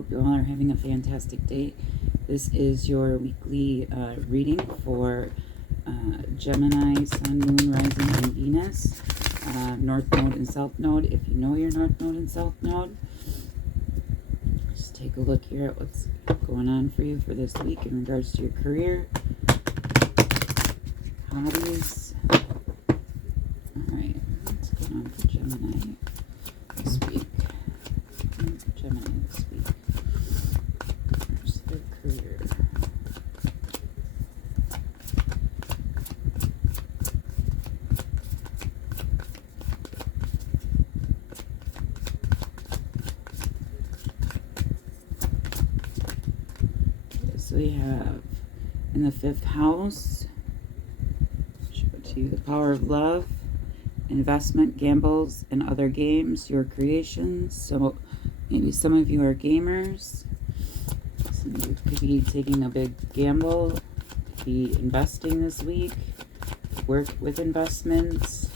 hope you all are having a fantastic day. This is your weekly reading for Gemini, Sun, Moon, Rising, and Venus. North Node and South Node. If you know your North Node and South Node, just take a look here at what's going on for you for this week in regards to your career, hobbies. Alright, what's going on for Gemini this week? Gemini this week. There's their career. So we have in the 5th house, show it to you, the power of love, investment, gambles, and other games, your creations. So maybe some of you are gamers. Some of you could be taking a big gamble, be investing this week, work with investments.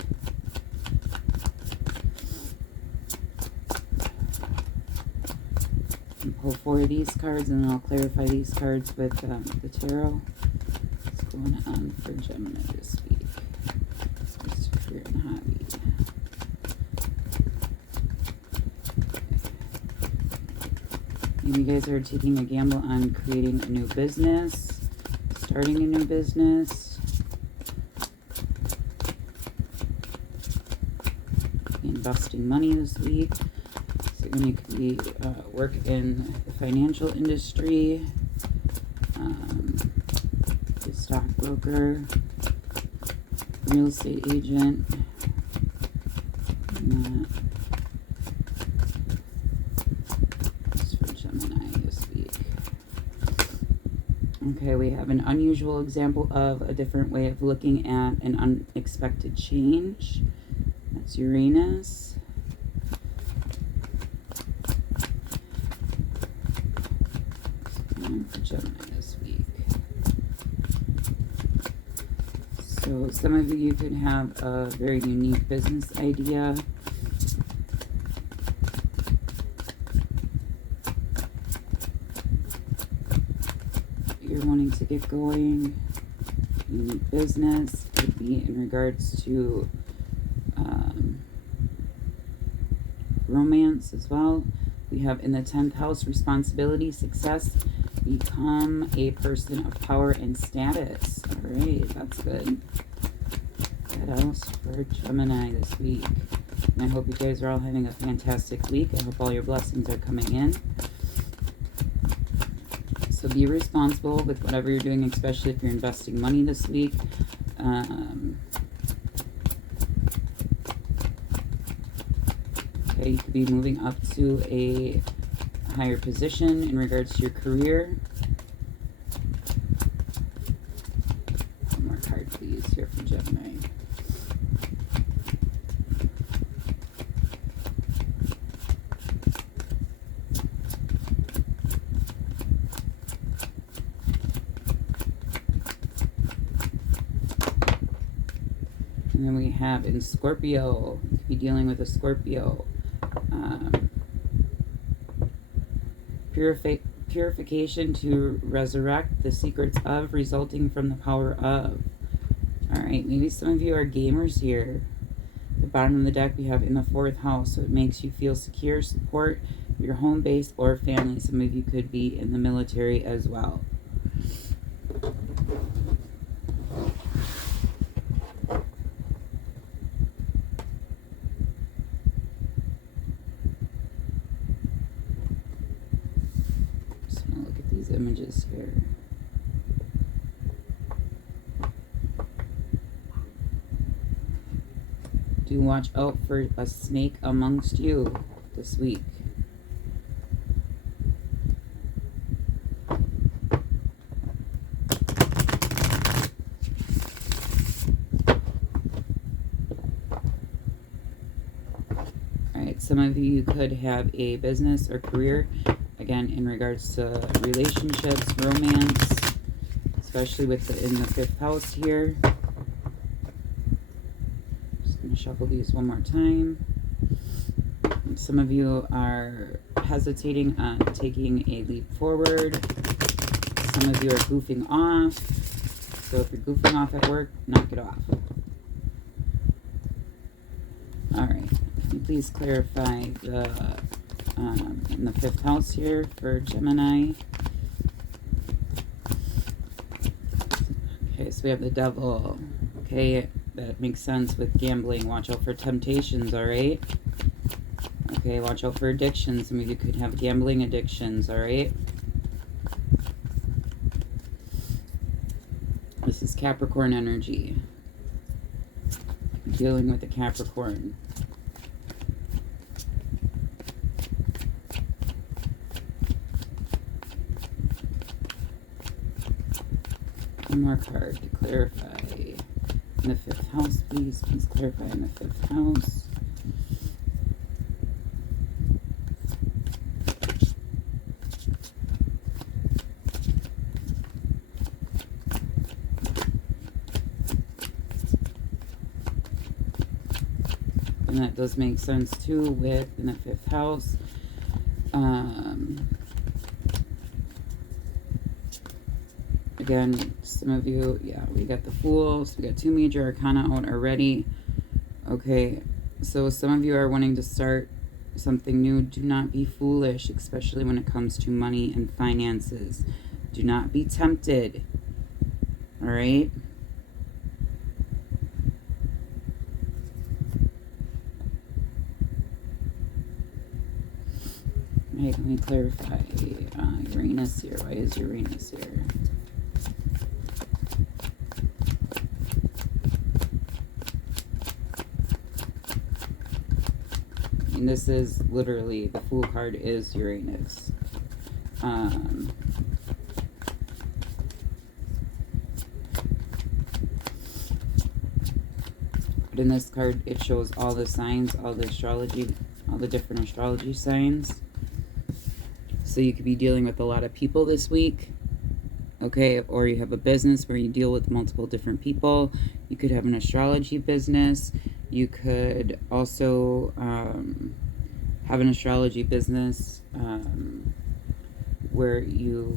And pull 4 of these cards, and then I'll clarify these cards with the tarot. What's going on for Gemini this week? What's career and hobby? Maybe you guys are taking a gamble on creating a new business, starting a new business, investing money this week. So you could be work in the financial industry, a stockbroker, real estate agent, and that's for Gemini this week. Okay, we have an unusual example of a different way of looking at an unexpected change. That's Uranus. For Gemini this week. So some of you could have a very unique business idea. You're wanting to get going. Unique business could be in regards to romance as well. We have in the 10th house, responsibility, success, become a person of power and status. All right, that's good. What else for Gemini this week? And I hope you guys are all having a fantastic week. I hope all your blessings are coming in. So be responsible with whatever you're doing, especially if you're investing money this week. Okay, you could be moving up to a higher position in regards to your career. One more card, please, here for Gemini. And then we have in Scorpio, you could be dealing with a Scorpio. Purification to resurrect the secrets of, resulting from the power of. Alright, maybe some of you are gamers here. The bottom of the deck we have in the 4th house, so it makes you feel secure, support your home base or family. Some of you could be in the military as well. Images here. Do watch out for a snake amongst you this week. Alright, some of you could have a business or career. Again, in regards to relationships, romance, especially with in the 5th house here. Just going to shuffle these one more time. Some of you are hesitating on taking a leap forward. Some of you are goofing off. So if you're goofing off at work, knock it off. All right. Can you please clarify the in the 5th house here for Gemini? Okay, so we have the devil. Okay, that makes sense with gambling. Watch out for temptations, all right? Okay, watch out for addictions. Some of you could have gambling addictions, all right? This is Capricorn energy. Dealing with the Capricorn. One more card to clarify. In the 5th house, please. Please clarify in the 5th house. And that does make sense too with in the 5th house. Again, some of you, yeah, we got the Fool. So we got 2 major arcana out already. Okay, so some of you are wanting to start something new. Do not be foolish, especially when it comes to money and finances. Do not be tempted. All right? Hey, let me clarify Uranus here. Why is Uranus here? And this is literally, the Fool card is Uranus. But in this card, it shows all the signs, all the astrology, all the different astrology signs. So you could be dealing with a lot of people this week. Okay, or you have a business where you deal with multiple different people. You could have an astrology business. You could also have an astrology business where you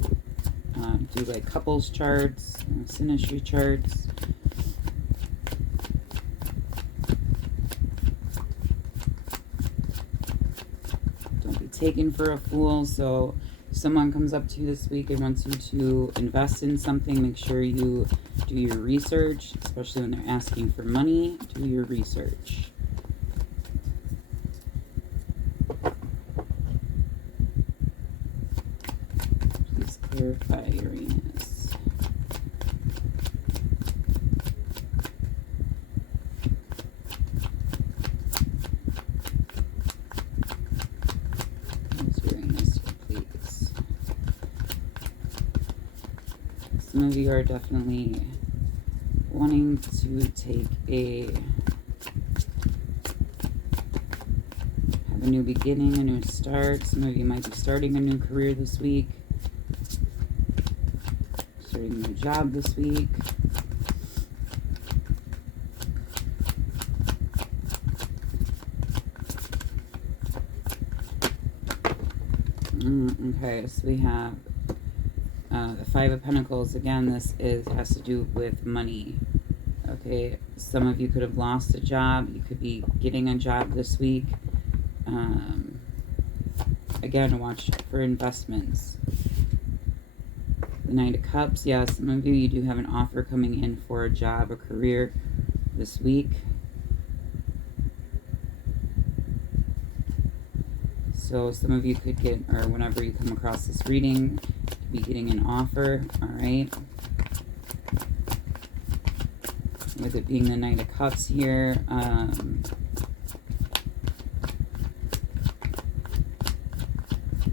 do like couples charts, synastry charts. Don't be taken for a fool. So if someone comes up to you this week and wants you to invest in something, make sure you do your research, especially when they're asking for money. Do your research. Please clarify Uranus. Where's Uranus here, please? Some of you are definitely wanting to take have a new beginning, a new start. Some of you might be starting a new career this week, starting a new job this week. Okay, so we have the 5 of Pentacles. Again, this has to do with money. Okay, some of you could have lost a job. You could be getting a job this week. Again, watch for investments. The Knight of Cups. Yeah, some of you, you do have an offer coming in for a job or career this week. So some of you could get, or whenever you come across this reading, be getting an offer, all right? With it being the Knight of Cups here,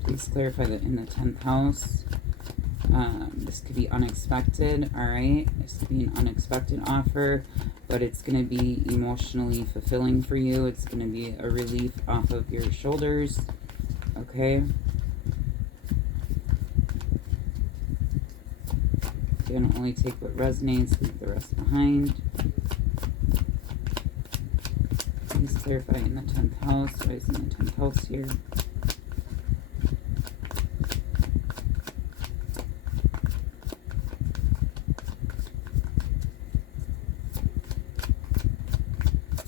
please clarify that in the 10th house. This could be unexpected, all right? This could be an unexpected offer, but it's going to be emotionally fulfilling for you. It's going to be a relief off of your shoulders, okay? Again, only take what resonates, leave the rest behind. Please clarify in the 10th house. Why is in the 10th house here?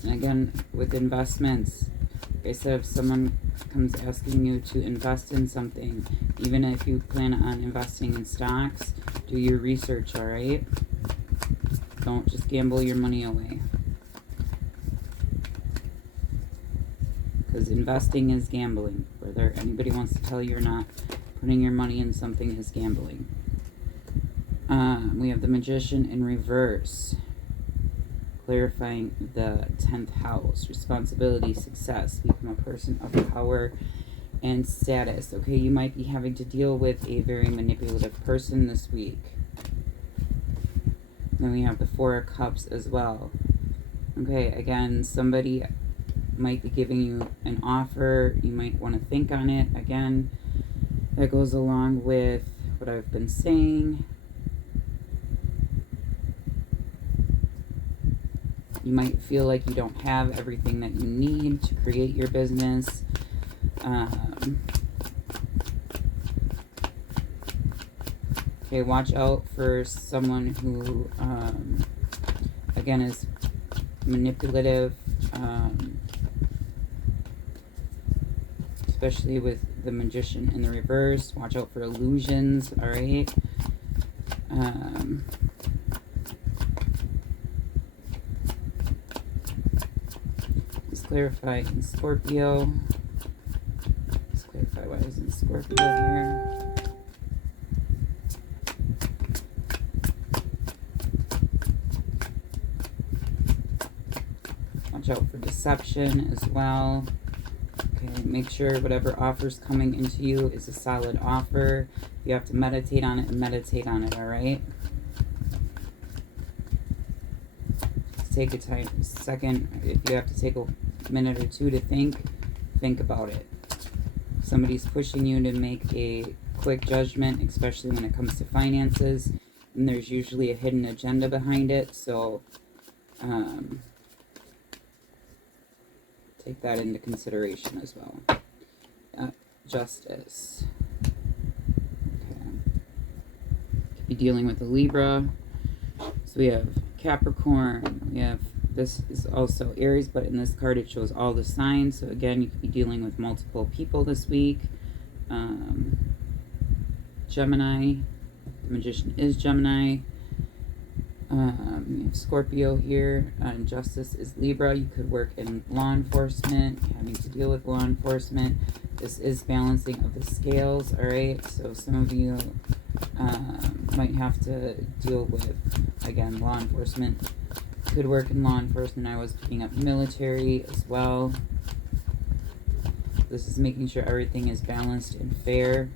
And again, with investments, like I said, if someone comes asking you to invest in something, even if you plan on investing in stocks, do your research, all right? Don't just gamble your money away. Because investing is gambling. Whether anybody wants to tell you or not, putting your money in something is gambling. We have the Magician in reverse. Clarifying the 10th house. Responsibility, success. Become a person of power and status. Okay, you might be having to deal with a very manipulative person this week. Then we have the Four of Cups as well. Okay, again, somebody might be giving you an offer. You might want to think on it. Again, that goes along with what I've been saying. You might feel like you don't have everything that you need to create your business. Okay, watch out for someone who, again, is manipulative, especially with the Magician in the reverse. Watch out for illusions, all right? Let's clarify in Scorpio. Let's clarify why I was in Scorpio here. Watch out for deception as well. Okay, make sure whatever offer's coming into you is a solid offer. You have to meditate on it and meditate on it, all right? Just take a second. If you have to take a minute or two to think about it. Somebody's pushing you to make a quick judgment, especially when it comes to finances, and there's usually a hidden agenda behind it, so take that into consideration as well. Justice. Okay. Could be dealing with a Libra. So we have Capricorn. We have, this is also Aries, but in this card it shows all the signs. So again, you could be dealing with multiple people this week. Gemini. The Magician is Gemini. We have Scorpio here, and Justice is Libra. You could work in law enforcement, having to deal with law enforcement. This is balancing of the scales, all right? So some of you might have to deal with, again, law enforcement. Could work in law enforcement. I was picking up military as well. This is making sure everything is balanced and fair.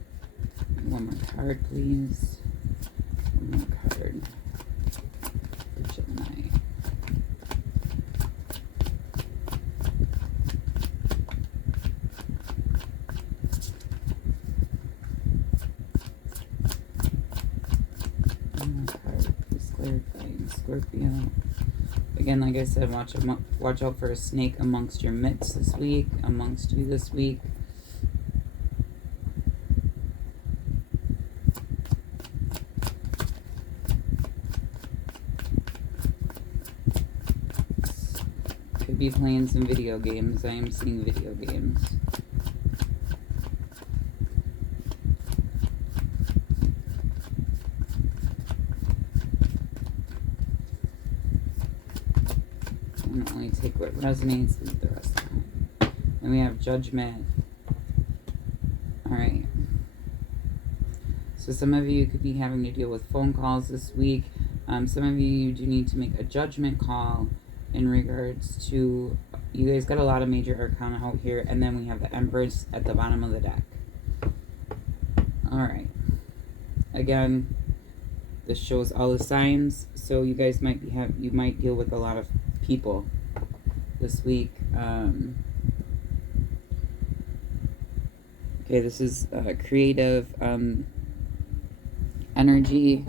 One more card, please. One more card. Gemini. Scorpio. Again, like I said, watch out for a snake amongst your midst this week, amongst you this week. Could be playing some video games. I am seeing video games. And only take what resonates, leave the rest behind. Then we have Judgment. Alright. So some of you could be having to deal with phone calls this week. Some of you do need to make a judgment call in regards to, you guys got a lot of major arcana out here, and then we have the Empress at the bottom of the deck. Alright. Again, this shows all the signs, so you guys might you might deal with a lot of people this week. Okay, this is creative energy.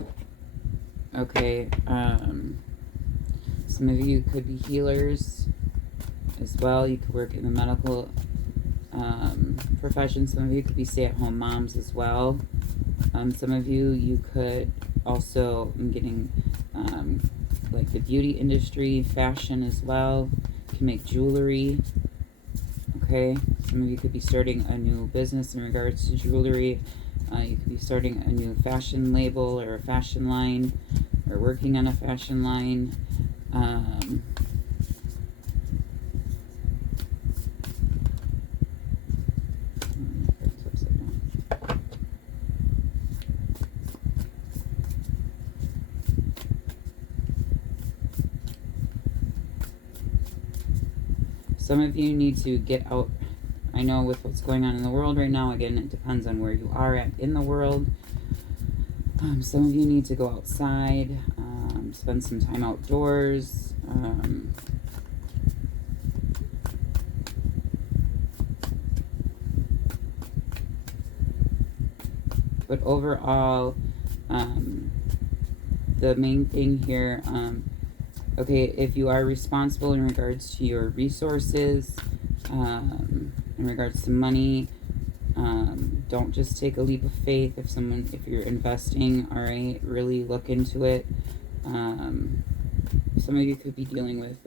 Okay, some of you could be healers as well. You could work in the medical profession. Some of you could be stay-at-home moms as well. Some of you could also, I'm getting like the beauty industry, fashion as well. can make jewelry. Okay, some of you could be starting a new business in regards to jewelry. You could be starting a new fashion label or a fashion line, or working on a fashion line. Some of you need to get out. I know with what's going on in the world right now, again, it depends on where you are at in the world. Some of you need to go outside, spend some time outdoors. But overall, the main thing here, okay, if you are responsible in regards to your resources, in regards to money, don't just take a leap of faith. If you're investing, all right, really look into it. Some of you could be dealing with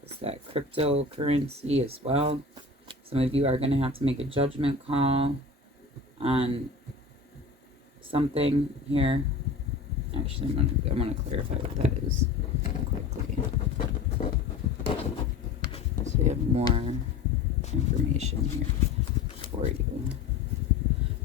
what's that, cryptocurrency as well. Some of you are going to have to make a judgment call on something here. Actually, I'm gonna clarify what that is quickly, so we have more information here for you.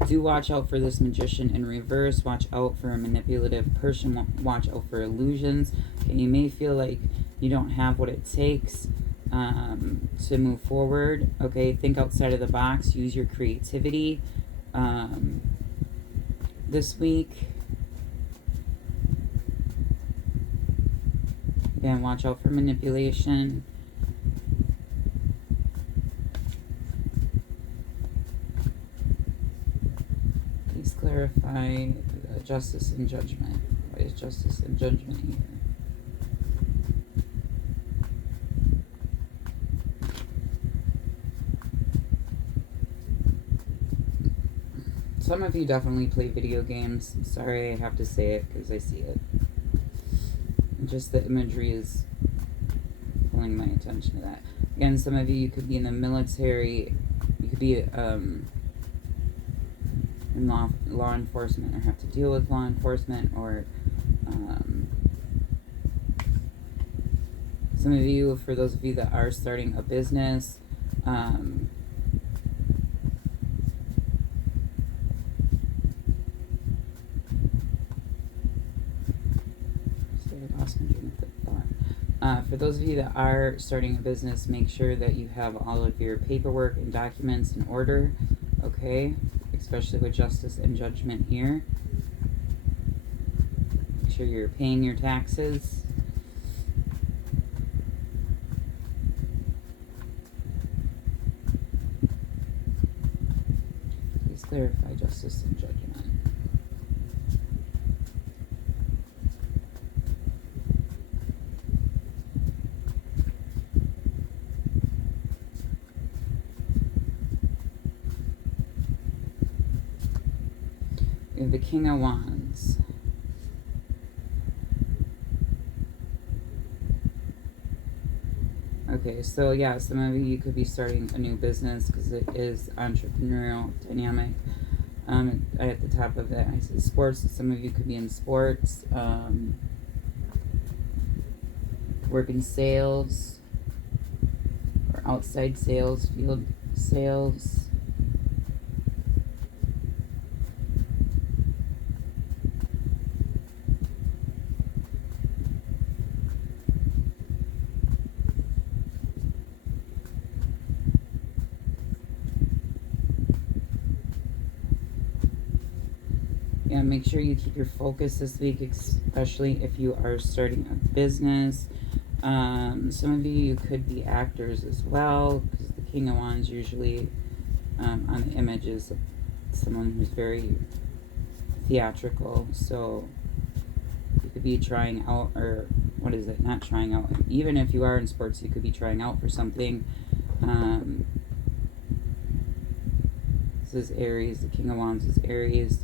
Do watch out for this magician in reverse. Watch out for a manipulative person. Watch out for illusions. Okay, you may feel like you don't have what it takes to move forward. Okay, think outside of the box. Use your creativity this week. Again, watch out for manipulation. Please clarify justice and judgment. What is justice and judgment here? Some of you definitely play video games. Sorry, I have to say it because I see it. Just the imagery is pulling my attention to that. Again, some of you could be in the military. You could be in law enforcement, or have to deal with law enforcement, or some of you, for those of you that are starting a business, for those of you that are starting a business, make sure that you have all of your paperwork and documents in order, okay? Especially with justice and judgment here. Make sure you're paying your taxes. Please clarify justice and judgment. We have the King of Wands. Okay, so yeah, some of you could be starting a new business because it is entrepreneurial dynamic. At the top of it, I said sports. Some of you could be in sports, work in sales, or outside sales, field sales. Yeah, make sure you keep your focus this week, especially if you are starting a business. Some of you could be actors as well, because the King of Wands usually on the image is someone who's very theatrical. So you could be trying out, or what is it? Not trying out. Even if you are in sports, you could be trying out for something. This is Aries. The King of Wands is Aries.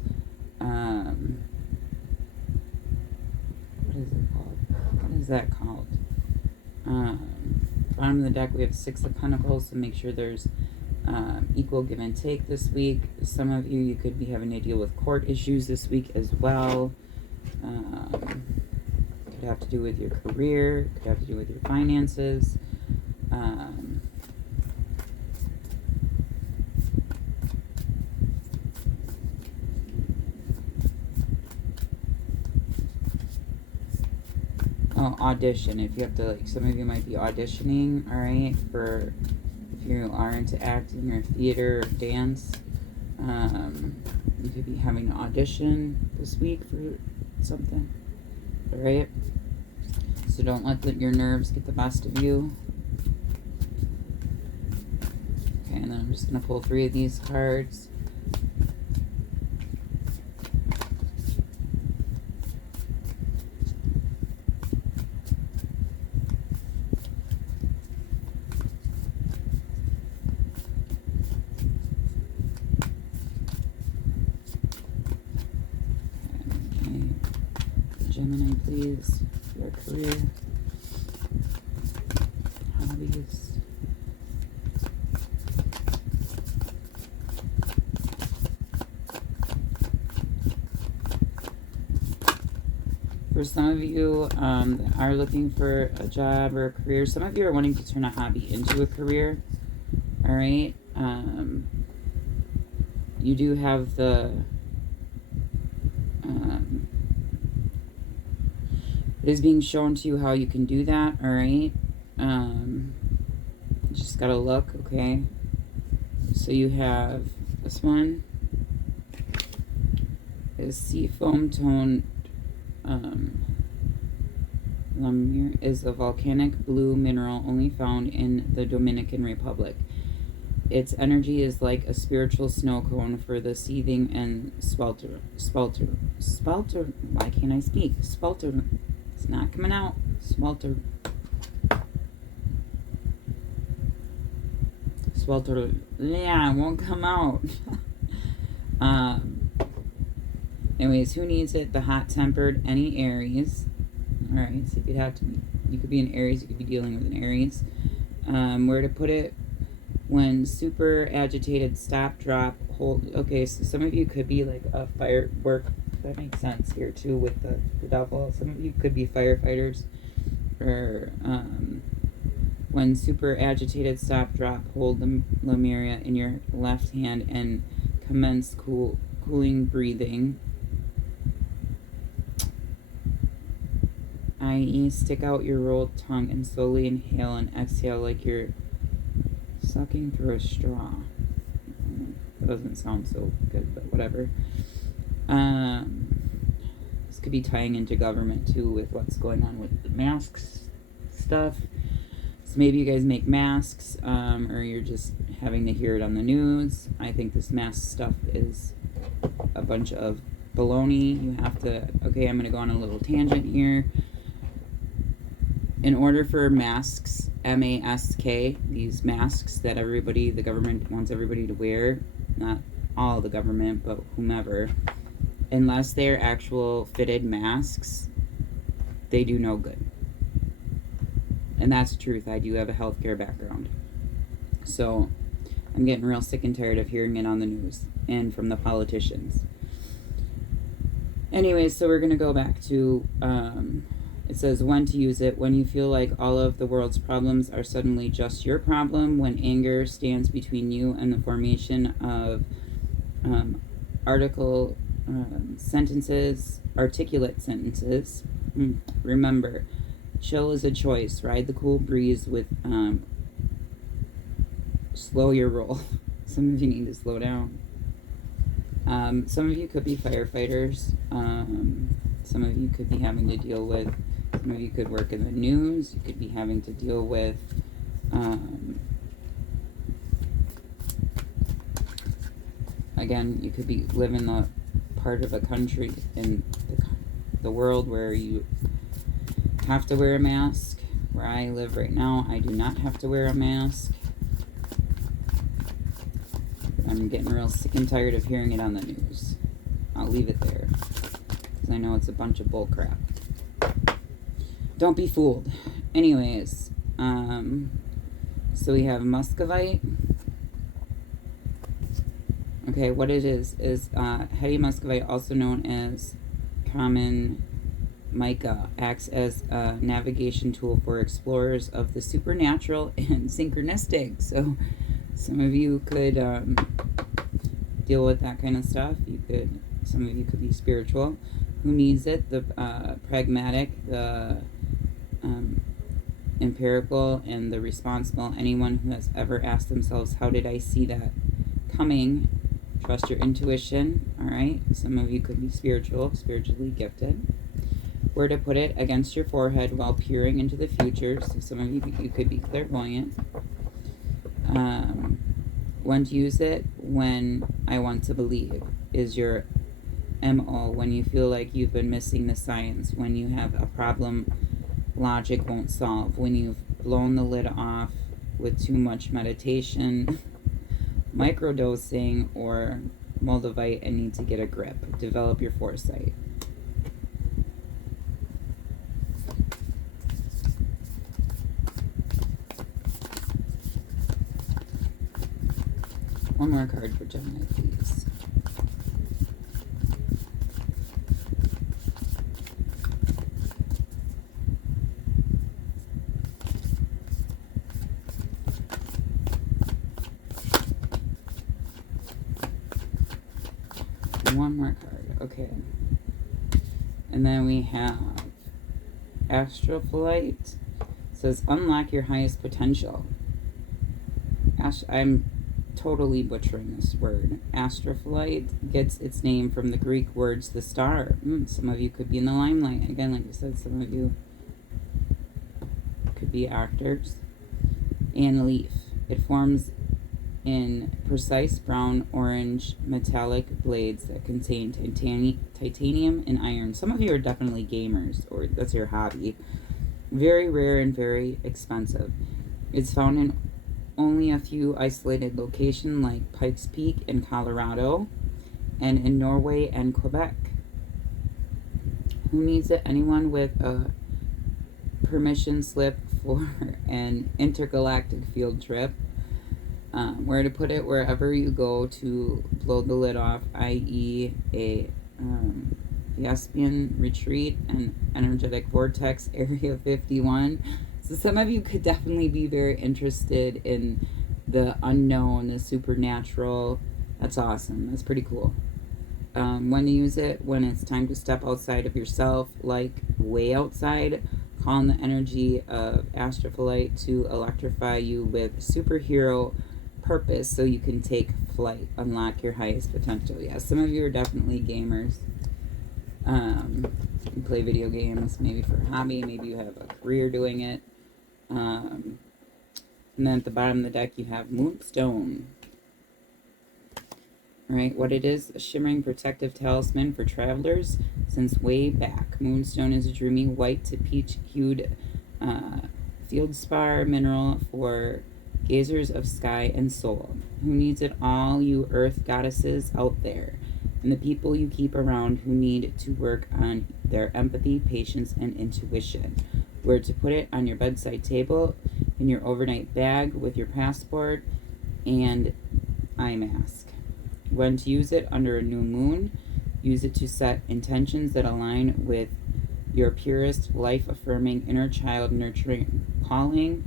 What is it called? What is that called? bottom of the deck, we have Six of Pentacles, so make sure there's equal give and take this week. Some of you could be having to deal with court issues this week as well. Could have to do with your career, could have to do with your finances. Oh, audition. If you have to, like, some of you might be auditioning, all right, for if you are into acting or theater or dance. You could be having an audition this week for something, all right? So don't let your nerves get the best of you. Okay, and then I'm just going to pull 3 of these cards. Gemini, please. Your career. Hobbies. For some of you that are looking for a job or a career, some of you are wanting to turn a hobby into a career. All right. You do have the it is being shown to you how you can do that, all right? Just gotta look, okay? So you have this one is seafoam toned lumber, is a volcanic blue mineral only found in the Dominican Republic. Its energy is like a spiritual snow cone for the seething and swelter. Why can't I speak? Swelter. It's not coming out. Swelter. Yeah, it won't come out. Anyways, who needs it? The hot-tempered, any Aries. Alright, so you could be an Aries, you could be dealing with an Aries. Where to put it? When super agitated, stop, drop, hold. Okay, so some of you could be like a firework. That makes sense here too with the devil. Some of you could be firefighters. Or when super agitated, stop, drop, hold the Lemuria in your left hand and commence cooling breathing. I.e., stick out your rolled tongue and slowly inhale and exhale like you're sucking through a straw. That doesn't sound so good, but whatever. This could be tying into government too with what's going on with the masks stuff. So maybe you guys make masks, or you're just having to hear it on the news. I think this mask stuff is a bunch of baloney. You have to, okay, I'm going to go on a little tangent here. In order for masks, M-A-S-K, these masks that the government wants everybody to wear, not all the government, but whomever, unless they're actual fitted masks, they do no good. And that's the truth. I do have a healthcare background. So I'm getting real sick and tired of hearing it on the news and from the politicians. Anyways, so we're going to go back to... it says when to use it. When you feel like all of the world's problems are suddenly just your problem. When anger stands between you and the formation of articulate sentences. Remember, chill is a choice. Ride the cool breeze with slow your roll. Some of you need to slow down. Some of you could be firefighters. Some of you could be having to deal with, some of you could work in the news. You could be having to deal with again, you could be living the part of a country in the world where you have to wear a mask. Where I live right now, I do not have to wear a mask. I'm getting real sick and tired of hearing it on the news. I'll leave it there, because I know it's a bunch of bull crap. Don't be fooled. Anyways, So we have muscovite. Okay, what it is heady muscovite, also known as common mica, acts as a navigation tool for explorers of the supernatural and synchronistic. So some of you could deal with that kind of stuff. Some of you could be spiritual. Who needs it? The pragmatic, the empirical, and the responsible. Anyone who has ever asked themselves, how did I see that coming? Trust your intuition. All right. Some of you could be spiritually gifted. Where to put it? Against your forehead while peering into the future. So some of you could be clairvoyant. When to use it? When I want to believe is your MO. When you feel like you've been missing the science. When you have a problem logic won't solve. When you've blown the lid off with too much meditation, microdosing, or moldavite and need to get a grip. Develop your foresight. One more card for Gemini, please. One more card. Okay. And then we have Astrophyllite. It says unlock your highest potential. I'm totally butchering this word. Astrophyllite gets its name from the Greek words the star. Some of you could be in the limelight. Again, like I said, some of you could be actors. And leaf. It forms in precise brown orange metallic blades that contain titanium and iron. Some of you are definitely gamers, or that's your hobby. Very rare and very expensive. It's found in only a few isolated locations like Pikes Peak in Colorado and in Norway and Quebec. Who needs it? Anyone with a permission slip for an intergalactic field trip. Where to put it? Wherever you go to blow the lid off, i.e. a Thespian retreat, an energetic vortex, Area 51. So some of you could definitely be very interested in the unknown, the supernatural. That's awesome. That's pretty cool. When to use it? When it's time to step outside of yourself, like way outside. Call on the energy of Astrophyllite to electrify you with superhero purpose so you can take flight. Unlock your highest potential. Yeah, some of you are definitely gamers. You play video games, maybe for a hobby, maybe you have a career doing it. And then at the bottom of the deck you have Moonstone. Right, what it is, a shimmering protective talisman for travelers since way back. Moonstone is a dreamy white to peach hued fieldspar mineral for gazers of sky and soul. Who needs it? All you earth goddesses out there, and the people you keep around who need to work on their empathy, patience, and intuition. Where to put it? On your bedside table, in your overnight bag with your passport and eye mask. When to use it? Under a new moon. Use it to set intentions that align with your purest, life-affirming, inner child nurturing calling.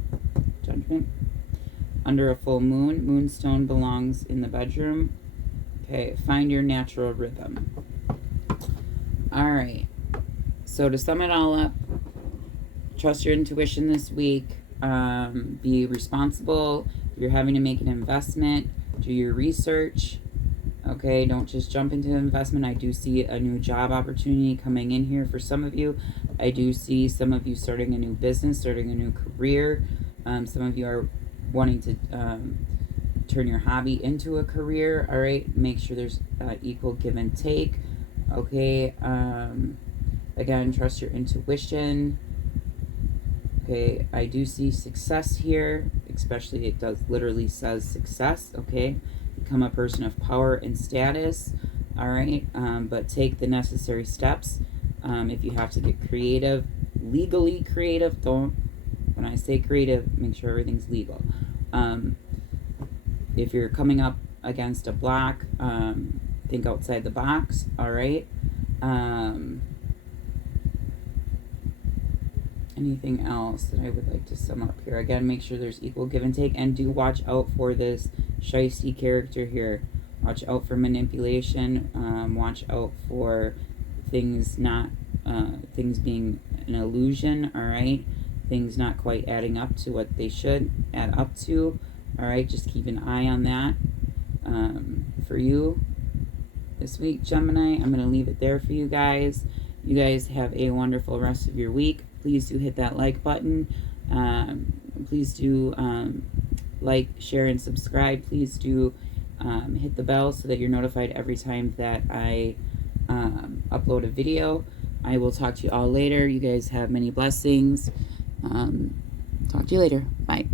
Judgment. Under a full moon. Moonstone belongs in the bedroom. Okay, find your natural rhythm. All right. So to sum it all up, trust your intuition this week. Be responsible. If you're having to make an investment, do your research. Okay, don't just jump into investment. I do see a new job opportunity coming in here for some of you. I do see some of you starting a new business, starting a new career. Some of you are wanting to turn your hobby into a career. All right, make sure there's equal give and take. Okay, again, trust your intuition. Okay, I do see success here, especially it does literally says success. Okay, become a person of power and status. All right, but take the necessary steps. If you have to get creative, legally creative, don't, when I say creative, make sure everything's legal. If you're coming up against a block, think outside the box. All right. Anything else that I would like to sum up here? Again, make sure there's equal give and take, and do watch out for this shisty character here. Watch out for manipulation. Watch out for things not things being an illusion. All right, things not quite adding up to what they should add up to. All right, just keep an eye on that for you this week, Gemini. I'm going to leave it there for you guys. You guys have a wonderful rest of your week. Please do hit that like button. Please do like, share, and subscribe. Please do hit the bell so that you're notified every time that I upload a video. I will talk to you all later. You guys have many blessings. Talk to you later. Bye.